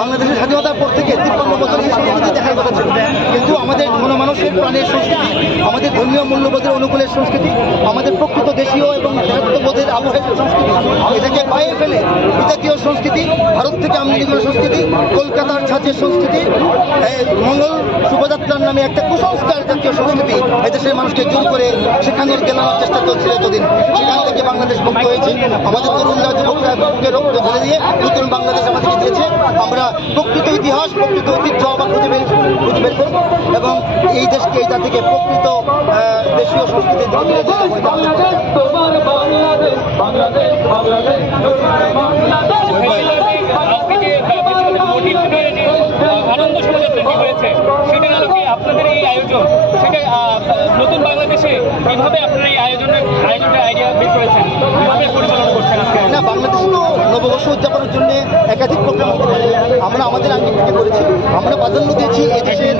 বাংলাদেশের স্বাধীনতার পর থেকে তিপ্পান্ন বছর এই সংস্কৃতি দেখার কথা ছিল। কিন্তু আমাদের গণমানুষের প্রাণের সংস্কৃতি, আমাদের ধর্মীয় মূল্যবোধের অনুকূলের সংস্কৃতি, আমাদের প্রকৃত দেশীয় এবং দেশাত্মবোধের আবহের সংস্কৃতি, এটাকে পায়ে ফেলে বিজাতীয় সংস্কৃতি, ভারত থেকে আমদানি সংস্কৃতি, কলকাতার ছাঁচের সংস্কৃতি মঙ্গল শুভযাত্রার নামে একটা কুসংস্কার জাতীয় সংস্কৃতি এদেশের মানুষকে জোর করে সেখানের গেলানোর চেষ্টা চলছিল এতদিন। সেখান থেকে বাংলাদেশ মুক্ত হয়েছে। আমাদের তরুণরা যুবকরা বুকে রক্ত ঢেলে দিয়ে নতুন বাংলাদেশ আমাদেরকে দিয়েছে আমরা প্রকৃত ইতিহাস প্রকৃত ঐতিহ্য আবার খুঁজে বের খুঁজে বের করব এবং এই দেশকে এই জাতিকে প্রকৃত দেশীয় সংস্কৃতির দিকে ফিরে যেতে হয়েছে সেটার আলোকে আপনাদের এই আয়োজন সেটা নতুন বাংলাদেশে কীভাবে আপনারা এই আয়োজনের আয়োজনটা আইডিয়া বের করেছেন কীভাবে পরিচালনা করছেন না বাংলাদেশ তো নববর্ষ আমরা আমাদের আঙ্গিক করেছি আমরা প্রাধান্য দিয়েছি এদেশের